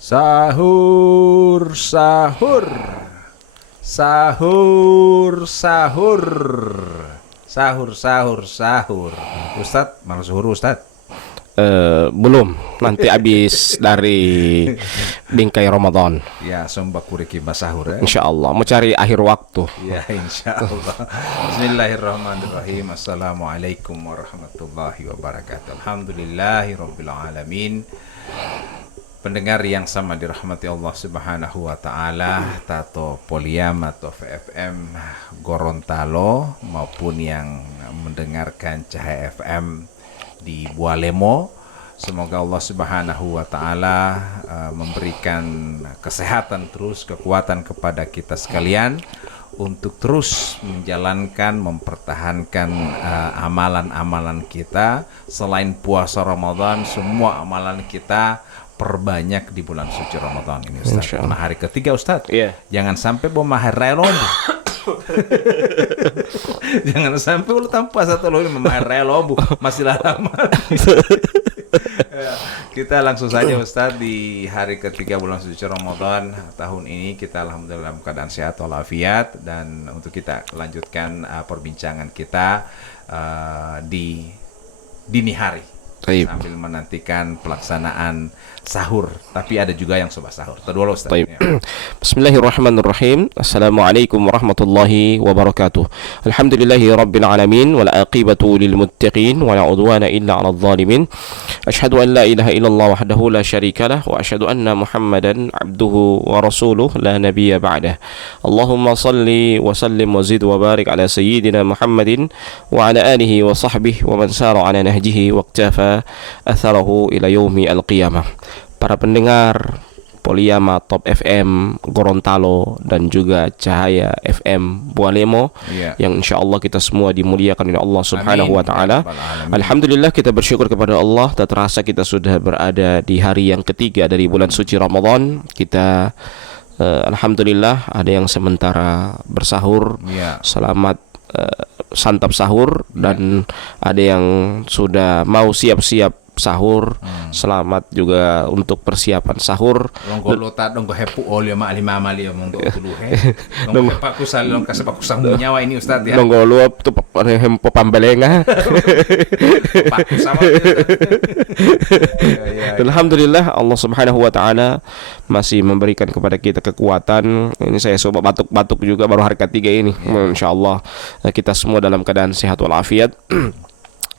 Sahur, sahur, sahur, sahur, sahur, sahur, sahur. Ustadz, malah suhur Ustadz. Belum, nanti habis dari bingkai Ramadan. Ya, sombak kuriki sahur ya. Insya Allah, mau cari akhir waktu. Ya, insya Allah. Bismillahirrahmanirrahim. Assalamualaikum warahmatullahi wabarakatuh. Alhamdulillahirabbil alamin. Pendengar yang sama dirahmati Allah Subhanahu wa taala, Tato Poliam atau VFM Gorontalo maupun yang mendengarkan Cahaya FM di Bualemo. Semoga Allah Subhanahu wa taala memberikan kesehatan terus, kekuatan kepada kita sekalian untuk terus menjalankan, mempertahankan amalan-amalan kita. Selain puasa Ramadan, semua amalan kita perbanyak di bulan suci Ramadan ini, Ustaz. Nah, hari ketiga, Ustaz. Iya. Jangan sampai bawa mahar lombu. Jangan sampai lu tanpa satu lagi mahar lombu masih lama. Kita langsung saja, Ustaz, di hari ketiga bulan suci Ramadan tahun ini. Kita alhamdulillah dalam keadaan sehat walafiat, dan untuk kita lanjutkan perbincangan kita di dini hari. Taib. Sambil menantikan pelaksanaan sahur, tapi ada juga yang sobat sahur. Terdua Ustaz. Taib. Bismillahirrahmanirrahim. Assalamualaikum warahmatullahi wabarakatuh. Alhamdulillahi rabbil alamin, wal aqibatu lil muttaqin, wala udwana illa 'alal zalimin. Asyhadu an la ilaha illallah wahdahu la syarika lah, wa asyhadu anna Muhammadan 'abduhu wa rasuluh la nabiyya ba'dah. Allahumma salli wa sallim wa zid wa barik ala sayyidina Muhammadin wa ala alihi wa sahbihi wa man sara ala nahjihi wa iktafa atharahu ila yaumi al-qiyamah. Para pendengar Poliama Top FM Gorontalo dan juga Cahaya FM Bualemo, yang insya Allah kita semua dimuliakan oleh Allah Subhanahu wa taala. Alhamdulillah, kita bersyukur kepada Allah, tak terasa kita sudah berada di hari yang ketiga dari bulan suci Ramadan. Kita alhamdulillah ada yang sementara bersahur. Selamat santap sahur, dan ada yang sudah mau siap-siap sahur. Selamat juga untuk persiapan sahur. Longgo lota donggo hepu olio ma lima mali monggo tuluhe. Donggo paku sal long kasapaku sang nyawa ini, Ustaz, ya. Donggo luap tu hempo pambalenga. Paku sama. Alhamdulillah, Allah Subhanahu wa taala masih memberikan kepada kita kekuatan. Ini saya coba batuk-batuk juga baru hari ketiga ini. Insyaallah kita semua dalam keadaan sehat walafiat.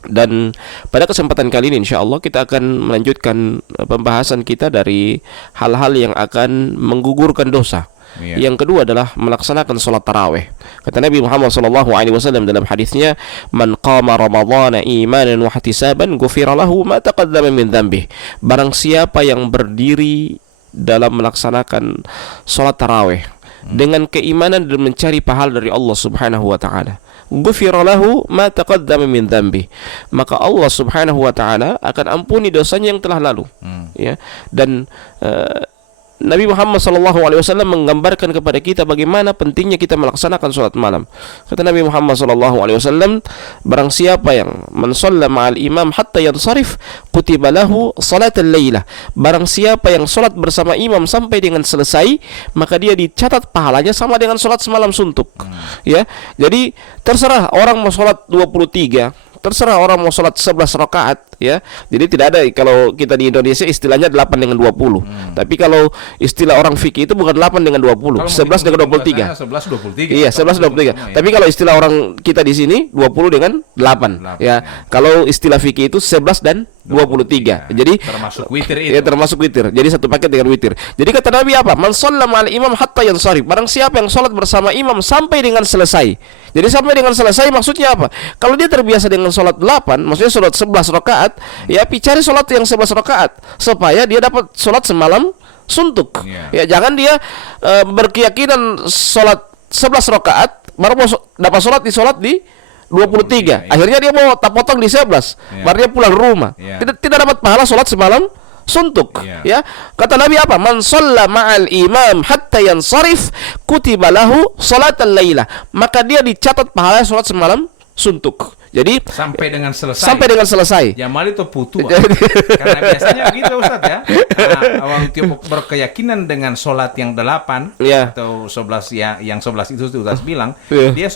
Dan pada kesempatan kali ini insya Allah kita akan melanjutkan pembahasan kita dari hal-hal yang akan menggugurkan dosa. Yang kedua adalah melaksanakan sholat tarawih. Kata Nabi Muhammad SAW dalam hadisnya, "Man qama Ramadhana imanan wa ihtisaban ghufira lahu ma taqaddama min dzambih." Barang siapa yang berdiri dalam melaksanakan sholat tarawih dengan keimanan dan mencari pahala dari Allah Subhanahu wa taala, ghufira lahu ma taqaddama min dzambi, maka Allah Subhanahu wa taala akan ampuni dosanya yang telah lalu. Ya. Dan Nabi Muhammad SAW menggambarkan kepada kita bagaimana pentingnya kita melaksanakan sholat malam. Kata Nabi Muhammad SAW, barang siapa yang man shalla ma'al imam hatta yansarif kutiba lahu salatal lailah. Barang siapa yang sholat bersama imam sampai dengan selesai, maka dia dicatat pahalanya sama dengan sholat semalam suntuk. Ya. Jadi terserah orang mau sholat 23, terserah orang mau sholat 11 rakaat, ya. Jadi tidak ada, kalau kita di Indonesia istilahnya 8 dengan 20. Tapi kalau istilah orang fikih itu bukan 8 dengan 20, 11 dengan 23. 11 23. Iya, 11 23. Tapi kalau istilah orang kita di sini 20 dengan 8. Ya. Kalau istilah fikih itu 11 dan 23. Jadi termasuk witir itu. Ya, termasuk witir. Jadi satu paket dengan witir. Jadi kata Nabi apa? Man shalla ma'al imam hatta yansarif. Barang siapa yang sholat bersama imam sampai dengan selesai. Jadi sampai dengan selesai maksudnya apa? Kalau dia terbiasa dengan sholat 8, maksudnya sholat 11 rakaat, ya cari sholat yang 11 rakaat supaya dia dapat sholat semalam suntuk. Ya, jangan dia berkeyakinan sholat 11 rakaat baru mau dapat sholat di 23. Akhirnya dia mau tak potong di 11. Baru dia pulang rumah. Tidak dapat pahala sholat semalam suntuk. Ya. Kata Nabi apa? Man shalla ma'al imam hatta yansarif kutiba lahu salatal lailah. Maka dia dicatat pahala sholat semalam suntuk. Jadi sampai dengan selesai. sampai dengan selesai. Jamal itu putu. Karena biasanya gitu Ustaz ya. Orang Tiongkok berkeyakinan dengan sholat yang 8 Iya. atau 11 yang 11 itu Ustaz bilang, Iya. dia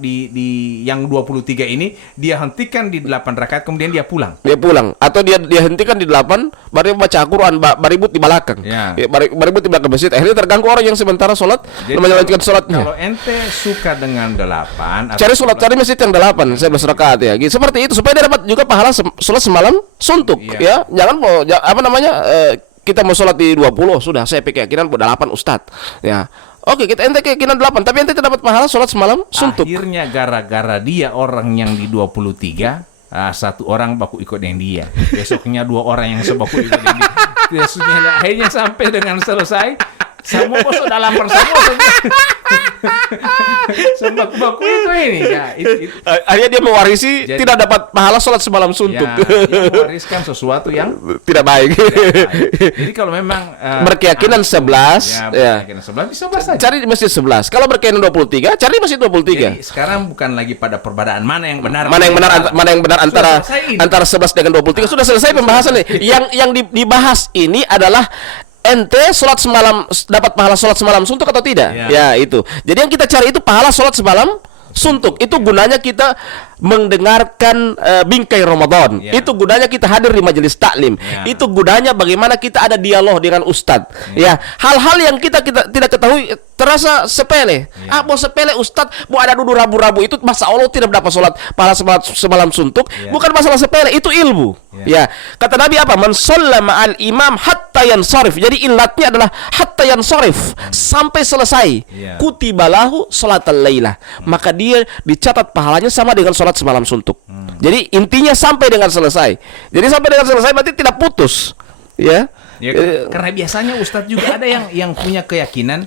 di yang 23 ini dia hentikan di 8 rakaat kemudian dia pulang. Dia pulang atau dia hentikan di 8 baru baca Al-Qur'an baribut di belakang. Ya. Baribut di belakang masjid. Akhirnya terganggu orang yang sementara sholat Jadi melanjutkan sholatnya. Kalau ente suka dengan 8 Cari sholat, cari masjid yang 8, 11 rakaat ya. Gitu. Seperti itu supaya dia dapat juga pahala sholat semalam suntuk Iya. ya. Jangan mau apa namanya kita mau sholat di 20 sudah saya keyakinan 8 Ustadz ya. Oke, kita ente keyakinan 8 tapi ente tidak dapat pahala sholat semalam suntuk. Akhirnya gara-gara dia orang yang di 23, satu orang baku ikut yang dia. Besoknya 2 orang yang sebaku ikut yang dia. Besoknya akhirnya sampai dengan selesai semua kok sudah lapar semua. Sebab-baku itu ini ya. Akhirnya dia mewarisi Jadi- tidak dapat pahala sholat semalam suntuk. Ya, dia mewariskan sesuatu yang Tidak baik. jadi kalau memang Berkeyakinan 11 ya. berkeyakinan 11 bisa saja. Cari di masjid 11. Kalau berkeyakinan 23, cari di masjid 23. Jadi sekarang bukan lagi pada perbedaan mana yang benar. Mana yang benar antara Sudah selesai ini. antara 11 dengan 23 sudah selesai pembahasan nih. Yang dibahas ini adalah ente sholat semalam dapat pahala sholat semalam suntuk atau tidak? Ya. Ya itu. Jadi yang kita cari itu pahala sholat semalam suntuk. Itu gunanya kita mendengarkan bingkai Ramadan. Ya. Itu gunanya kita hadir di majelis taklim. Ya. Itu gunanya bagaimana kita ada dialog dengan ustadz. Ya, hal-hal yang kita tidak ketahui terasa sepele. Ya. Mau sepele ustadz, mau ada duduk rabu-rabu itu masa Allah tidak dapat sholat pahala semalam suntuk. Ya. Bukan masalah sepele, itu ilmu. Ya. Kata Nabi apa? Man shalla ma'al imam hatta yansarif. Jadi ilatnya adalah hatta yansarif, sampai selesai. Ya. Kutibalahu salatal lailah. Maka dia dicatat pahalanya sama dengan sholat semalam suntuk. Jadi intinya sampai dengan selesai. Jadi sampai dengan selesai berarti tidak putus. Ya. Ya, karena biasanya Ustadz juga ada yang punya keyakinan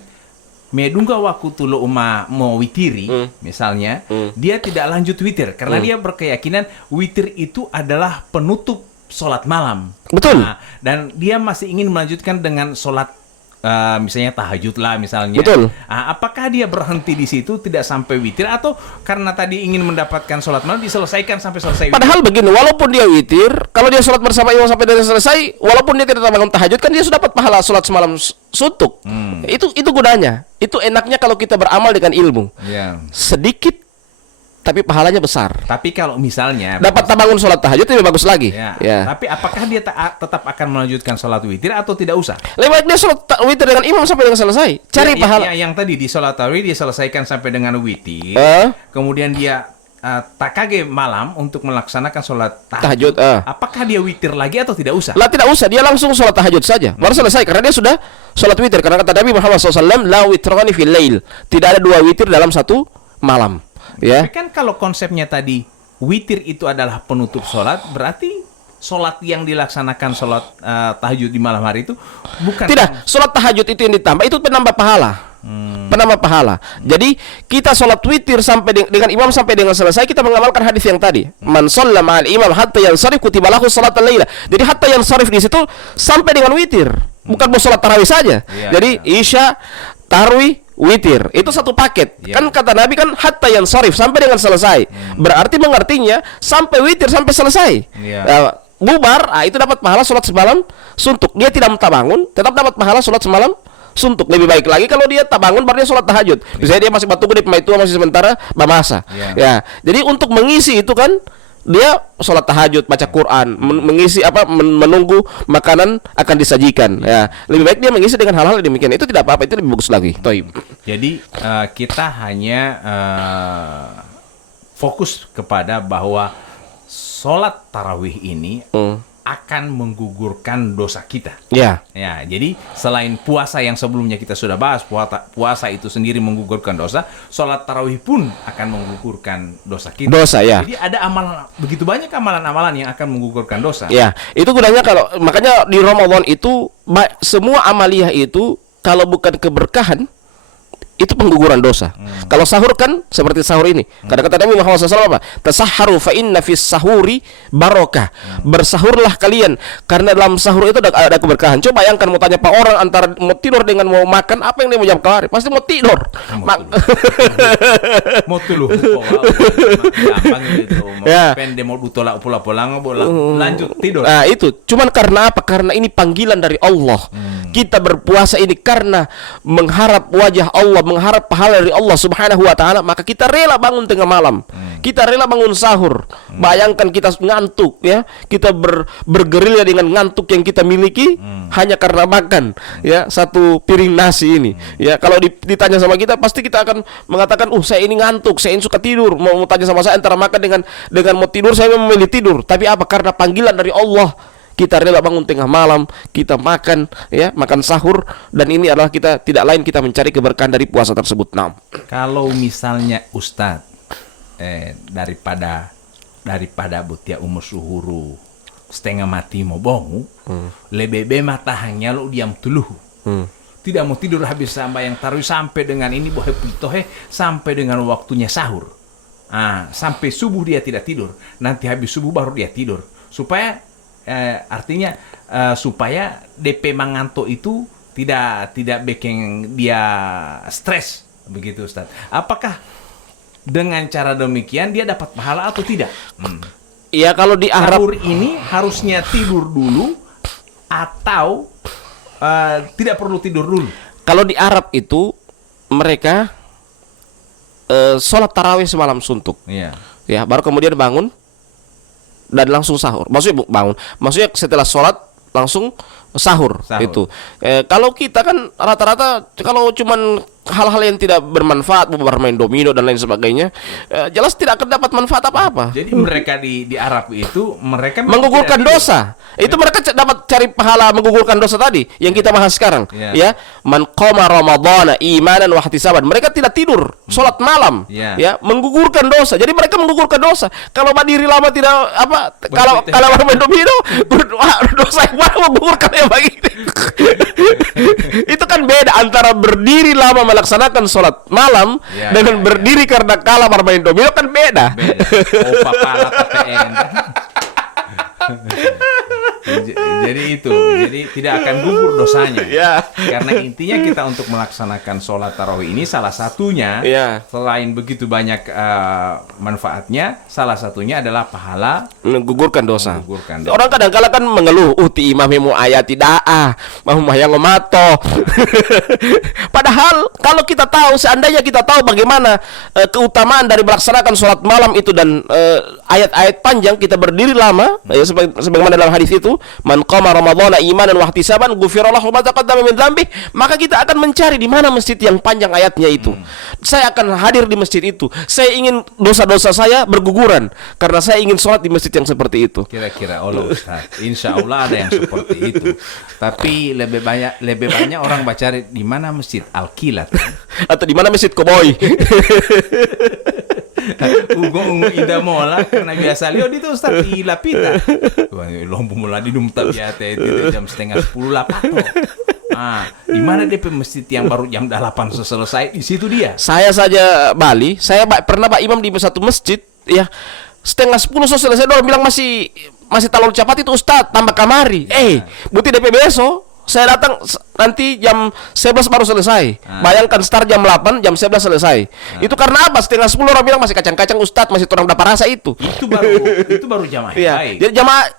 medungga waktu tulo mau witiri, misalnya, dia tidak lanjut witir karena dia berkeyakinan witir itu adalah penutup sholat malam. Betul. Dan dia masih ingin melanjutkan dengan sholat misalnya tahajud lah misalnya. Betul. Apakah dia berhenti di situ tidak sampai witir atau karena tadi ingin mendapatkan sholat malam diselesaikan sampai selesai witir? Padahal begini, walaupun dia witir, kalau dia sholat bersama imam sampai dia selesai, walaupun dia tidak bangun tahajud, kan dia sudah dapat pahala sholat semalam suntuk. Itu gunanya. Itu enaknya kalau kita beramal dengan ilmu. Ya. Sedikit tapi pahalanya besar. Tapi kalau misalnya Dapat bangun sholat tahajud lebih bagus lagi. ya. Tapi apakah dia tetap akan melanjutkan sholat witir atau tidak usah? Lebih baik dia sholat witir dengan imam sampai dengan selesai. Cari pahala. Yang tadi di sholat tarawih dia selesaikan sampai dengan witir. Kemudian dia tak kage malam untuk melaksanakan sholat tahajud. Apakah dia witir lagi atau tidak usah? Lah tidak usah, dia langsung sholat tahajud saja. Baru selesai karena dia sudah sholat witir. Karena kata Nabi Muhammad SAW, la witrani fil lail. Tidak ada 2 witir dalam satu malam. Ya. Tapi kan kalau konsepnya tadi witir itu adalah penutup sholat, berarti sholat yang dilaksanakan sholat tahajud di malam hari itu bukan. Tidak, sholat tahajud itu yang ditambah itu penambah pahala. Penambah pahala. Jadi kita sholat witir sampai dengan imam sampai dengan selesai, kita mengamalkan hadis yang tadi. Man shalla ma'al imam hatta yansarif kutiba lahu salatal lailah. Jadi hatta yansarif di situ sampai dengan witir. Bukan mau sholat tarawih saja. Jadi isya, tarawih, witir itu satu paket. Kan kata Nabi kan hatta yansarif sampai dengan selesai. Berarti mengertinya sampai witir sampai selesai. Bubar, itu dapat pahala sholat semalam suntuk. Dia tidak bangun, tetap dapat pahala sholat semalam suntuk. Lebih baik lagi kalau dia tak bangun baru dia sholat tahajud. Misalnya dia masih batu gede pemain tua masih sementara bamasa. Ya. Jadi untuk mengisi itu kan dia sholat tahajud, baca Quran, mengisi menunggu makanan akan disajikan. Ya, lebih baik dia mengisi dengan hal-hal demikian. Itu tidak apa-apa, itu lebih bagus lagi. Toib. Jadi kita hanya fokus kepada bahwa sholat tarawih ini akan menggugurkan dosa kita. Ya. Ya, jadi selain puasa yang sebelumnya kita sudah bahas, puasa itu sendiri menggugurkan dosa, sholat tarawih pun akan menggugurkan dosa kita. Dosa, ya. Jadi ada amalan, begitu banyak amalan-amalan yang akan menggugurkan dosa. Ya, itu gunanya makanya di Ramadan itu semua amaliyah itu kalau bukan keberkahan itu pengguguran dosa. Kalau sahur kan seperti sahur ini. Kata-kata Nabi Muhammad SAW apa? Tasahharu fa inna fis sahuri barokah. Bersahurlah kalian karena dalam sahur itu ada keberkahan. Coba bayangkan mau tanya Pak orang antara mau tidur dengan mau makan, apa yang dia mau jawab kemarin? Pasti mau tidur. Mau tuluh. Gampang itu. Ya. Pendek mau dutolak pula-pulang lanjut tidur. Nah, itu. Cuman karena apa? Karena ini panggilan dari Allah. Kita berpuasa ini karena mengharap wajah Allah, mengharap pahala dari Allah Subhanahu wa taala, maka kita rela bangun tengah malam. Kita rela bangun sahur. Bayangkan kita ngantuk ya, kita bergerilya dengan ngantuk yang kita miliki hanya karena makan ya satu piring nasi ini. Ya, kalau ditanya sama kita pasti kita akan mengatakan, saya ini ngantuk, saya ini suka tidur." Mau tanya sama saya antara makan dengan mau tidur, saya memilih tidur. Tapi apa? Karena panggilan dari Allah. Kita rela bangun tengah malam, kita makan ya, makan sahur, dan ini adalah kita tidak lain kita mencari keberkahan dari puasa tersebut. Nah, kalau misalnya Ustadz daripada butia umur suhuru setengah mati mau bongu, lebih matahangnya lo diam tuluh. Tidak mau tidur habis sampai yang taruh sampai dengan ini bohe pitohe sampai dengan waktunya sahur. Sampai subuh dia tidak tidur. Nanti habis subuh baru dia tidur. Supaya artinya supaya DP manganto itu tidak bikin dia stres, begitu Ustaz. Apakah dengan cara demikian dia dapat pahala atau tidak? ya kalau di Arab Sahur ini harusnya tidur dulu atau tidak perlu tidur dulu? Kalau di Arab itu mereka sholat tarawih semalam suntuk. Iya. Ya, baru kemudian bangun dan langsung sahur. Maksudnya bangun. Maksudnya setelah sholat langsung sahur. Itu. Kalau kita kan rata-rata kalau cuman hal-hal yang tidak bermanfaat, bermain domino dan lain sebagainya, jelas tidak akan dapat manfaat apa-apa. Jadi mereka di Arab itu mereka menggugurkan dosa. Itu mereka dapat cari pahala menggugurkan dosa tadi yang kita bahas sekarang. Ya, man qama ramadhana imanan wa ihtisaban. Mereka tidak tidur, salat malam, ya, menggugurkan dosa. Jadi mereka menggugurkan dosa. Kalau berdiri lama tidak apa, kalau bermain domino, dosa yang mana menggugurkan yang begini. Itu kan beda antara berdiri lama melaksanakan sholat malam dengan berdiri karena kalah bermain domino, kan beda. Oh, papala PTN. Jadi tidak akan gugur dosanya. Karena intinya kita untuk melaksanakan sholat tarawih ini salah satunya selain begitu banyak manfaatnya, salah satunya adalah pahala menggugurkan dosa. Orang kadang-kala kan mengeluh, ti imam mu ayati daah, mau yang ngomato. Padahal kalau kita tahu, seandainya kita tahu bagaimana keutamaan dari melaksanakan sholat malam itu dan ayat-ayat panjang, kita berdiri lama, ya, sebagaimana dalam hadis itu, man qama ramadhana imanan wa ihtisaban ghufira lahu ma taqaddama min dzambi, maka kita akan mencari di mana masjid yang panjang ayatnya itu. Saya akan hadir di masjid itu. Saya ingin dosa-dosa saya berguguran karena saya ingin sholat di masjid yang seperti itu. Kira-kira Allah Ustaz, insya Allah ada yang seperti itu. Tapi lebih banyak orang baca di mana masjid Al-Kilat atau di mana masjid Koboi. Ungu ida mola karena biasa lihat itu Ustaz di Lapita. Lombu mula di dum tabiate itu jam 9:30 lah pato. Di mana DP masjid yang baru jam 8 selesai, di situ dia. Saya saja Bali, saya pernah Pak Imam di satu masjid ya 9:30 selesai, orang bilang masih talon capat itu Ustaz, tambah kamari. Buti DP besok. Saya datang nanti jam 11 baru selesai. Bayangkan start jam 8, jam 11 selesai. Itu karena apa? 9:30 orang bilang masih kacang-kacang Ustadz, masih orang dapat rasa itu. Itu baru jamaah. Baik. Jadi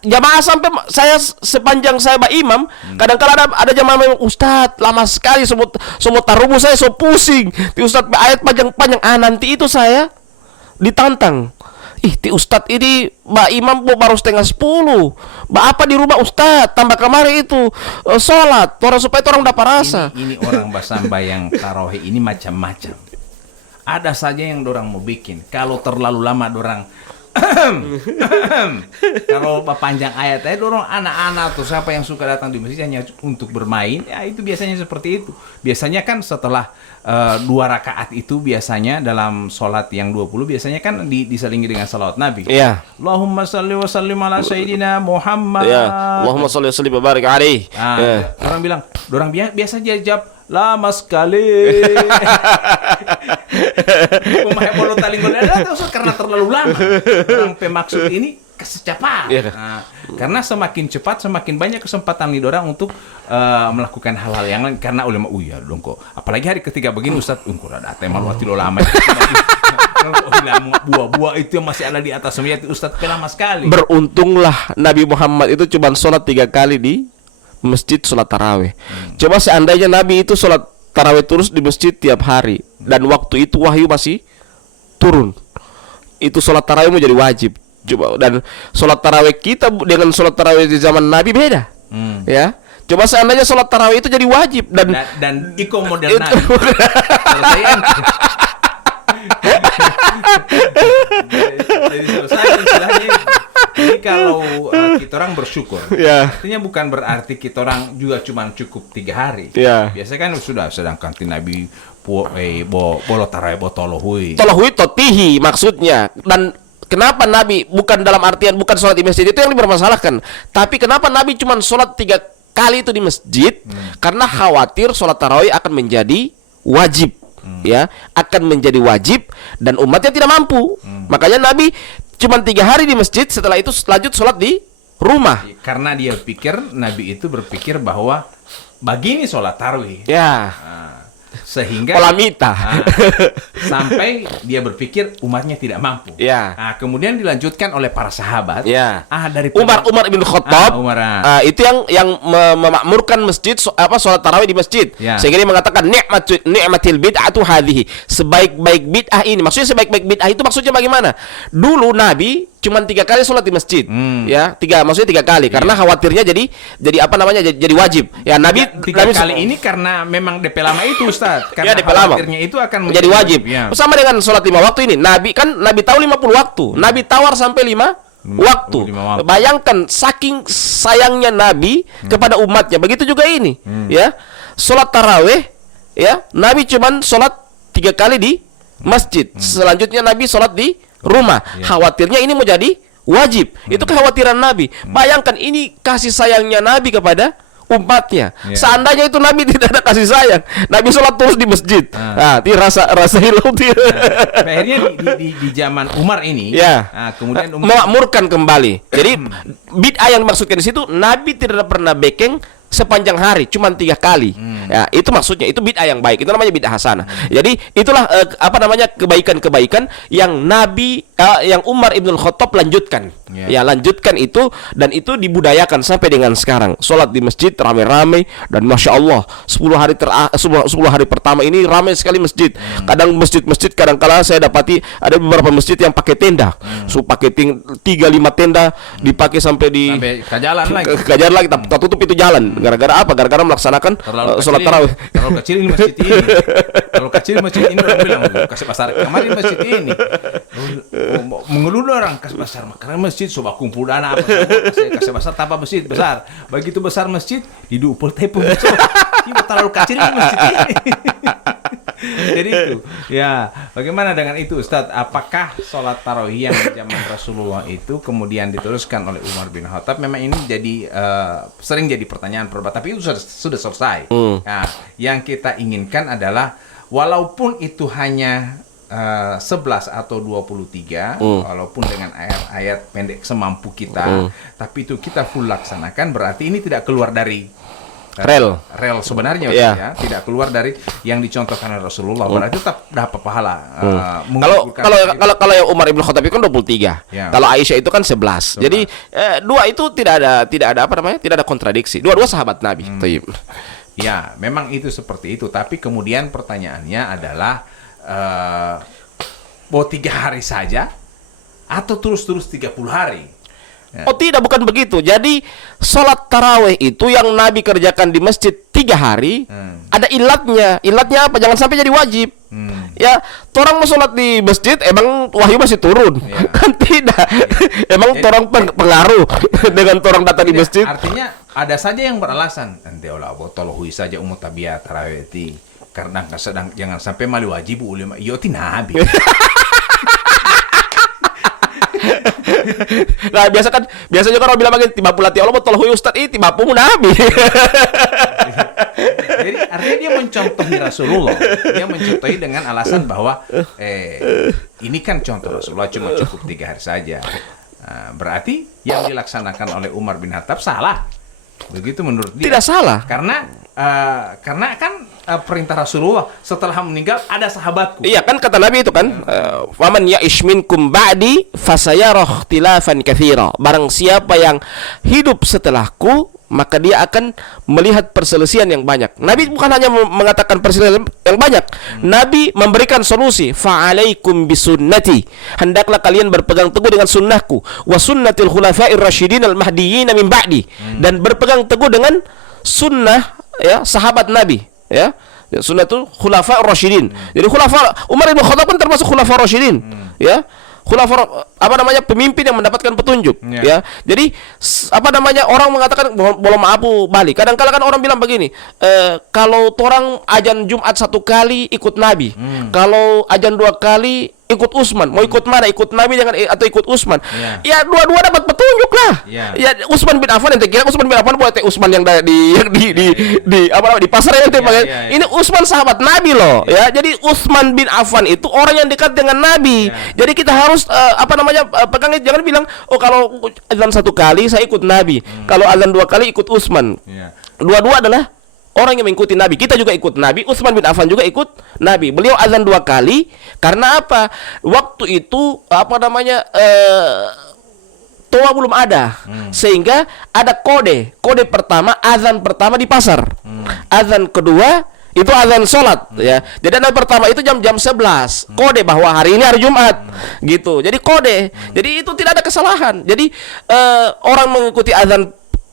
jamaah sampai saya sepanjang saya Pak Imam, kadang-kadang ada jamaah memang Ustadz lama sekali semua tarubu saya so pusing. Di Ustadz ayat panjang-panjang. Nanti itu saya ditantang. Ti Ustadz ini Mbak Imam baru 9:30. Mbak apa di rumah Ustadz? Tambah kamari itu sholat. Orang supaya orang dapat rasa. Ini orang basamba yang tarawih ini macam-macam. Ada saja yang dorang mau bikin. Kalau terlalu lama dorang kalau panjang ayatnya dorong anak-anak atau siapa yang suka datang di masjid hanya untuk bermain, ya itu biasanya seperti itu. Biasanya kan setelah 2 rakaat itu biasanya dalam sholat yang 20 biasanya kan diselingi dengan salawat Nabi. Allahumma salli wa sallim ala sayyidina Muhammad. Allahumma salli wa sallim wa barik alaihi. Orang bilang, dorang biasa dia jawab lama sekali. Pemakai bola tali gol ada Ustaz karena terlalu lama. Orang pemaksud ini cepat. Nah, karena semakin cepat semakin banyak kesempatan lidorang untuk melakukan hal-hal yang lain karena ulama ya dong kok. Apalagi hari ketiga begini Ustaz, ungkur ada tema waktu lo lama. Buah-buah itu yang masih ada di atas semuanya Ustaz lama sekali. Beruntunglah Nabi Muhammad itu cuma sholat 3 kali di masjid sholat tarawih. Coba seandainya Nabi itu sholat tarawih terus di masjid tiap hari dan waktu itu wahyu masih turun, itu sholat tarawih menjadi wajib. Coba, dan sholat tarawih kita dengan sholat tarawih di zaman Nabi beda, ya. Coba seandainya sholat tarawih itu jadi wajib dan iko model Nabi. Kalau saya jadi selesai istilahnya. Jadi kalau kita orang bersyukur, artinya bukan berarti kita orang juga cuma cukup 3 hari. Biasanya kan sudah sedangkan Nabi bolo tarawih botolohui. Tolohui totihi maksudnya. Dan kenapa Nabi bukan dalam artian bukan sholat di masjid itu yang dipermasalahkan, tapi kenapa Nabi cuma sholat 3 kali itu di masjid? Karena khawatir sholat tarawih akan menjadi wajib, ya, akan menjadi wajib dan umatnya tidak mampu. Makanya Nabi cuma 3 hari di masjid, setelah itu lanjut sholat di rumah. Karena dia pikir, Nabi itu berpikir bahwa begini sholat tarawih. Sehingga polamita sampai dia berpikir umatnya tidak mampu. Nah, kemudian dilanjutkan oleh para sahabat. Dari Umar bin Khattab. Itu yang memakmurkan masjid sholat tarawih di masjid. Sehingga dia mengatakan ni'matil bid'atu hadhihi. Sebaik-baik bid'ah ini. Maksudnya sebaik-baik bid'ah itu maksudnya bagaimana? Dulu Nabi cuma 3 kali sholat di masjid, maksudnya 3 kali karena khawatirnya jadi apa namanya jadi wajib. Ya Nabi 3 kali ini karena memang DP lama itu Ustaz, karena DP lama itu akan menjadi wajib. Sama dengan sholat 5 waktu ini. Nabi tahu 50 waktu, Nabi tawar sampai 5 waktu. Bayangkan saking sayangnya Nabi kepada umatnya. Begitu juga ini, ya. Sholat tarawih, ya, Nabi cuma sholat 3 kali di masjid. Selanjutnya Nabi sholat di rumah. Khawatirnya ini mau jadi wajib. Itu kekhawatiran Nabi. Bayangkan ini kasih sayangnya Nabi kepada umatnya. Seandainya itu Nabi tidak ada kasih sayang, Nabi sholat terus di masjid. Ini rasa hilau dia. Akhirnya di zaman Umar ini, kemudian memakmurkan kembali. Jadi bid'ah yang dimaksudkan di situ, Nabi tidak pernah bekeng sepanjang hari, cuma 3 kali. Ya, itu maksudnya, itu bid'ah yang baik. Itu namanya bid'ah hasanah. Jadi itulah kebaikan-kebaikan yang Nabi yang Umar Ibn Khattab lanjutkan. Ya, lanjutkan itu, dan itu dibudayakan sampai dengan sekarang. Sholat di masjid rame-rame, dan Masya Allah 10 hari pertama ini ramai sekali masjid. Kadang masjid-masjid kadang-kala saya dapati ada beberapa masjid yang pakai tenda. Pakai 3-5 tenda dipakai sampai kajalan lagi, tak tutup itu jalan. Gara-gara apa? Gara-gara melaksanakan sholat tarawih. Terlalu kecil ini masjid ini. Terlalu kecil masjid ini, orang bilang kasih pasar kemarin masjid ini. Mengeluh orang kasih pasar karena masjid coba kumpul dana apa kasih pasar tanpa masjid besar. Begitu besar masjid didupul tepung. Ini terlalu kecil ini masjid ini. Jadi itu, ya, bagaimana dengan itu Ustadz? Apakah sholat tarawih yang di zaman Rasulullah itu kemudian diteruskan oleh Umar bin Khattab? Memang ini jadi sering jadi pertanyaan tapi itu sudah selesai. Nah, yang kita inginkan adalah walaupun itu hanya 11 atau 23, walaupun dengan ayat-ayat pendek semampu kita, tapi itu kita full laksanakan, berarti ini tidak keluar dari rel sebenarnya, ya, tidak keluar dari yang dicontohkan oleh Rasulullah. Berarti tetap dapat pahala. Kalau yang Umar Ibn Khattab itu kan 23. Kalau Aisyah itu kan 11. Jadi dua itu tidak ada apa namanya? Tidak ada kontradiksi. Dua-dua sahabat Nabi. Ya, memang itu seperti itu. Tapi kemudian pertanyaannya adalah mau 3 hari saja atau terus-terus 30 hari? Oh tidak, bukan begitu. Jadi sholat tarawih itu yang Nabi kerjakan di masjid 3 hari, ada ilatnya. Ilatnya apa? Jangan sampai jadi wajib. Ya, orang mau sholat di masjid, emang wahyu masih turun? Kan tidak. Emang orang pengaruh dengan orang datang di masjid? Artinya ada saja yang beralasan, nanti olah botol hui saja umut tabiat tarawih itu karena sedang jangan sampai malu wajib ulama. Iya, Nabi. Nah, biasanya kan orang bilang begini, tiba pula Allah botol hui ustad ini tiba pun Nabi. Jadi artinya dia mencontohi Rasulullah. Dia mencontohi dengan alasan bahwa ini kan contoh Rasulullah cuma cukup 3 hari saja. Berarti yang dilaksanakan oleh Umar bin Khattab salah. Begitu menurut dia. Tidak salah. Karena kan perintah Rasulullah setelah meninggal ada sahabatku. Iya kan kata Nabi itu kan, "Faman ya'ish minkum ba'di fasayara ikhtilafan katsira." Barang siapa yang hidup setelahku, maka dia akan melihat perselisihan yang banyak. Nabi bukan hanya mengatakan perselisihan yang banyak. Nabi memberikan solusi. Fa'alaikum bisunnati. Hendaklah kalian berpegang teguh dengan sunnahku. Wa sunnatil khulafa'ir rasyidin al-mahdiyyin min ba'di. Dan berpegang teguh dengan sunnah ya sahabat Nabi. Ya. Sunnatul khulafa'ir rasyidin. Jadi Umar bin Khattab kan termasuk khulafa'ir rasyidin. Ya. Pemimpin yang mendapatkan petunjuk ya. Jadi orang mengatakan boleh maapu balik. Kadang-kala kan orang bilang begini, kalau orang ajan Jumat 1 kali ikut Nabi, kalau ajan 2 kali ikut Utsman, mau ikut mana? Ikut Nabi jangan atau ikut Utsman. Ya dua-dua dapat petunjuk lah. Ya Utsman bin Affan, ente kira Utsman bin Affan buat Utsman yang di pasar yang ini Utsman sahabat Nabi loh ya. Jadi Utsman bin Affan itu orang yang dekat dengan Nabi. Jadi kita harus pegangnya, jangan bilang kalau azan 1 kali saya ikut Nabi, kalau azan 2 kali ikut Utsman. Dua-dua adalah orang yang mengikuti Nabi. Kita juga ikut Nabi. Utsman bin Affan juga ikut Nabi. Beliau azan 2 kali karena apa? Waktu itu toa belum ada, sehingga ada kode pertama, azan pertama di pasar, azan kedua itu azan sholat ya. Jadi azan pertama itu jam 11, kode bahwa hari ini hari Jumat gitu. Jadi kode. Jadi itu tidak ada kesalahan. Jadi orang mengikuti azan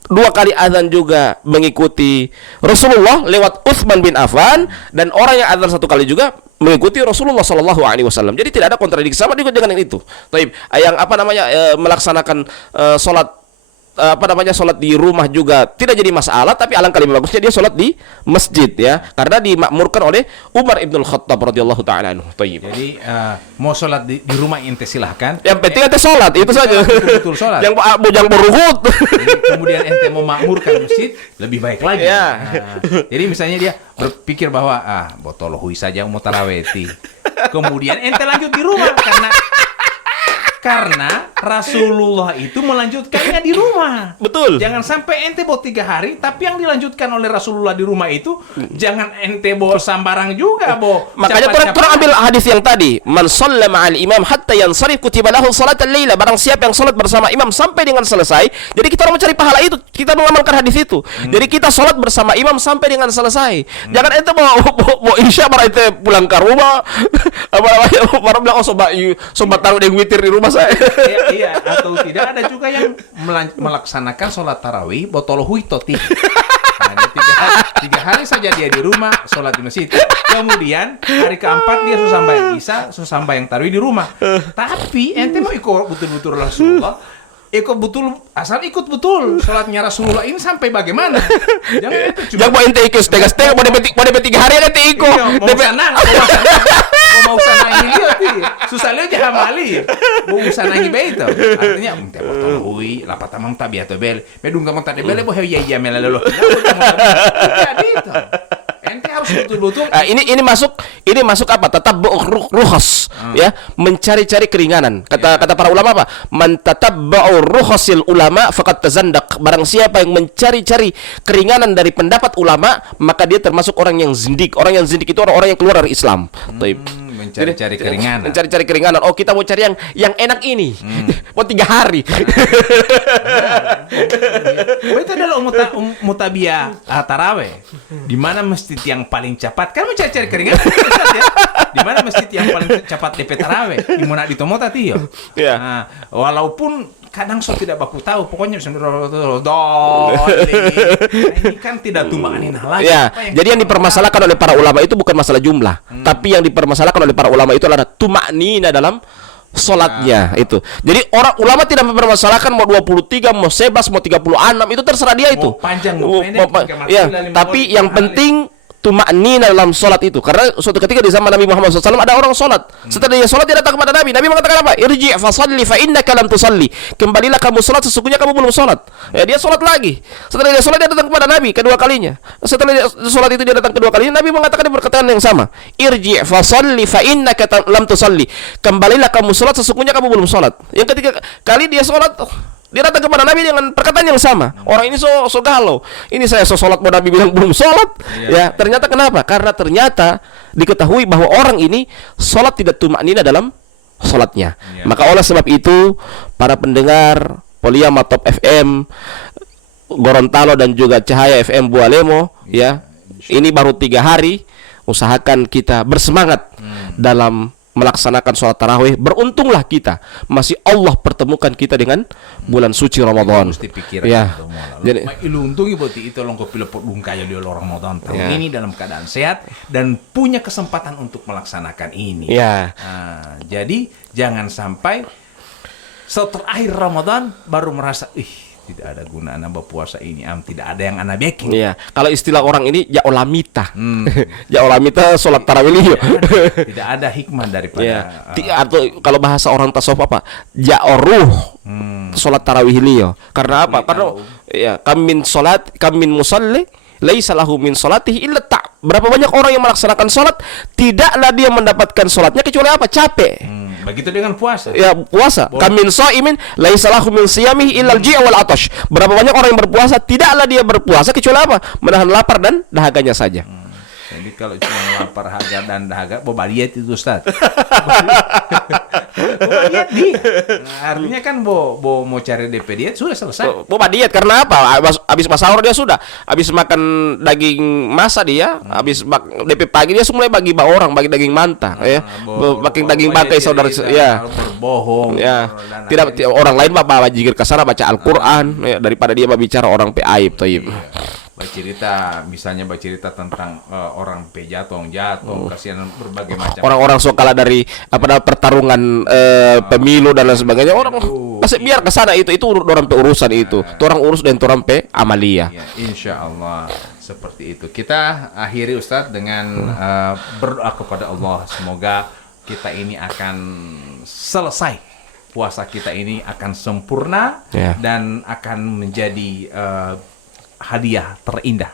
2 kali azan juga mengikuti Rasulullah lewat Utsman bin Affan, dan orang yang azan 1 kali juga mengikuti Rasulullah Shallallahu Alaihi Wasallam. Jadi tidak ada kontradiksi sama juga dengan yang itu. Taib, yang melaksanakan sholat di rumah juga tidak jadi masalah, tapi alangkah lebih bagusnya dia sholat di masjid ya, karena dimakmurkan oleh Umar ibn Khattab radhiyallahu taala anhu. Jadi mau sholat di rumah ente silahkan. Yang penting ente sholat itu saja. Betul sholat. Yang berugut. Kemudian ente mau makmurkan masjid lebih baik lagi. Ya. Jadi misalnya dia berpikir bahwa botol hui saja mau taraweti. Kemudian ente lanjut di rumah karena Rasulullah itu melanjutkannya di rumah. Betul. Jangan sampai ente bawa 3 hari, tapi yang dilanjutkan oleh Rasulullah di rumah itu jangan ente bawa sambarang juga, Makanya kurang ambil hadis yang tadi, man shalla ma'al imam hatta yansarif kutiba lahu salatal laila. Barang siapa yang salat bersama imam sampai dengan selesai. Jadi kita harus mencari pahala itu, kita mengamalkan hadis itu. Jadi kita salat bersama imam sampai dengan selesai. Jangan ente bawa isya baru ente pulang ke rumah. Baru bilang sobat taruh deng witir di rumah saya. Iya, atau tidak ada juga yang melaksanakan sholat tarawih botol hui toti. Hanya 3 hari saja dia di rumah sholat di masjid. Kemudian hari keempat dia susah yang tarawih di rumah. Tapi ente mau ikut betul-betul Rasulullah, ikut betul sholatnya Rasulullah ini sampai bagaimana? Jangan mau ente ikut setengah mau dapat 3 hari ente ikut. Mau sana ini susah lihat jangan mali. Mau sana ini beito. Artinya ente botol hui lapat amang tabiato bel. Medung kamu tadi bel bo iya melalo. Jadi itu. Ente harus betul-betul. Ini masuk apa? Tetap rukhas ya, mencari-cari keringanan. Kata para ulama apa? Man tatabba'u rukhasil ulama faqad tazandaq. Barang siapa yang mencari-cari keringanan dari pendapat ulama, maka dia termasuk orang yang zindik. Orang yang zindik itu orang-orang yang keluar dari Islam. Mencari-cari keringanan. Mencari-cari keringanan. Oh, kita mau cari yang enak ini. Mau 3 hari. Itu adalah mutabiyah taraweh. Di mana masjid yang paling cepat? Kan mencari-cari keringanan. Di mana masjid yang paling cepat DP taraweh? Di mana di Tomota tio. Nah, walaupun kadang tidak baku tahu, pokoknya ini kan tidak tumaninah lagi. Ya, jadi yang dipermasalahkan oleh para ulama itu bukan masalah jumlah, tapi yang dipermasalahkan oleh para ulama itu adalah tumanina dalam sholatnya itu. Jadi orang ulama tidak mempermasalahkan mau 23, mau 11, mau 36, itu terserah dia itu. Mau panjang, mau pendek, ya, tapi yang penting tumaknina dalam sholat itu. Karena suatu ketika di zaman Nabi Muhammad SAW ada orang sholat. Setelah dia sholat, dia datang kepada Nabi. Nabi mengatakan apa? Irji' fasalli fa innaka lam tusalli. Kembalilah kamu sholat, sesungguhnya kamu belum sholat. Ya, dia sholat lagi. Setelah dia sholat, dia datang kepada Nabi kedua kalinya. Setelah dia sholat itu, dia datang kedua kalinya. Nabi mengatakan perkataan yang sama. Irji' fasalli fa innaka lam tusalli. Kembalilah kamu sholat, sesungguhnya kamu belum sholat. Yang ketiga kali dia sholat, dia datang kepada Nabi dengan perkataan yang sama. Orang ini so galau. Ini saya sholat, mau Nabi bilang belum sholat. Ya, ternyata kenapa? Karena ternyata diketahui bahwa orang ini sholat tidak tumaknina dalam sholatnya. Maka oleh sebab itu, para pendengar Poliama Top FM, Gorontalo dan juga Cahaya FM Bualemo, ya, ini baru 3 hari. Usahakan kita bersemangat dalam melaksanakan sholat tarawih. Beruntunglah kita masih Allah pertemukan kita dengan bulan suci Ramadan. Ya. Jadi iluntungi berarti itu longko pilopot bungkaya di Ramadan tahun ini dalam keadaan sehat dan punya kesempatan untuk melaksanakan ini. Ya. Nah, jadi jangan sampai setelah akhir Ramadan baru merasa tidak ada gunaan nambah puasa ini, tidak ada yang anak bikin. Iya, kalau istilah orang ini ya olamita. Ya olamita sholat tarawih. Tidak ada hikmah daripada atau kalau bahasa orang tasawuf apa? Ya oruh. Sholat tarawih liyo. Karena apa? Karena ya kamin sholat, kamin musalli laisa lahu min sholatihi illa ta'. Berapa banyak orang yang melaksanakan sholat, tidaklah dia mendapatkan sholatnya kecuali apa? Capek. Begitu dengan puasa. Ya, puasa. Kamin shaimin laisa lahu min siyamihi illa al-ji' wal 'atash. Berapa banyak orang yang berpuasa, tidaklah dia berpuasa kecuali apa? Menahan lapar dan dahaganya saja. Jadi kalau cuma lapar dan dahaga, boba diet itu Ustaz. Boba diet artinya kan mau cari DP diet sudah selesai. Boba diet karena apa? Habis pas sahur dia sudah. Habis makan daging masa dia, habis DP pagi dia mulai bagi orang, bagi daging manta, ya. Makin daging bangkai saudara ya. Berbohong. Ya. Tidak orang lain bawa jikir ke sana baca Al-Qur'an, ya, daripada dia bicara orang pe aib toib. Bercerita tentang orang jatuh, kasihan berbagai macam. Orang-orang so kalah dari pertarungan pemilu dan lain sebagainya. Orang masih biar ke sana itu orang pe urusan itu. Orang urus dan orang pe amalia. Ya, insya Allah seperti itu. Kita akhiri Ustadz dengan berdoa kepada Allah, semoga kita ini akan selesai. Puasa kita ini akan sempurna dan akan menjadi hadiah terindah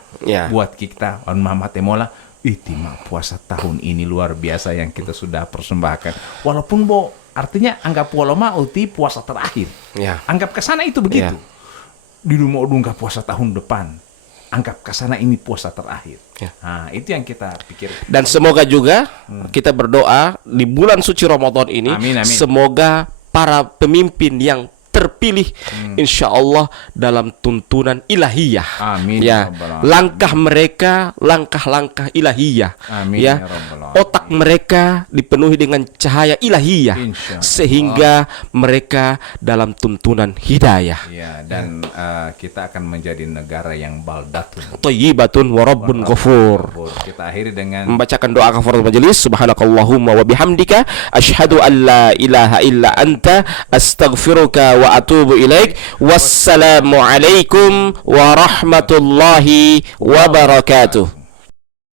buat kita. Muhammad Temola, itimah puasa tahun ini luar biasa yang kita sudah persembahkan. Walaupun artinya anggap waloma uti puasa terakhir. Anggap kesana itu begitu. Di rumah udung puasa tahun depan. Anggap kesana ini puasa terakhir. Nah, itu yang kita pikir. Dan semoga juga kita berdoa di bulan suci Ramadan ini, amin. Semoga para pemimpin yang terpilih insya Allah dalam tuntunan ilahiyah. Amin. Ya, langkah mereka langkah-langkah ilahiyah. Amin. Ya, otak mereka dipenuhi dengan cahaya ilahiyah sehingga mereka dalam tuntunan hidayah. Ya, dan kita akan menjadi negara yang baldatun thayyibatun wa rabbun ghafur. Kita akhiri dengan membacakan doa kafaratul majelis. Subhanakallahumma wa bihamdika asyhadu an la ilaha illa anta astaghfiruka wa atubu ilaik. Wassalamu alaikum warahmatullahi wabarakatuh.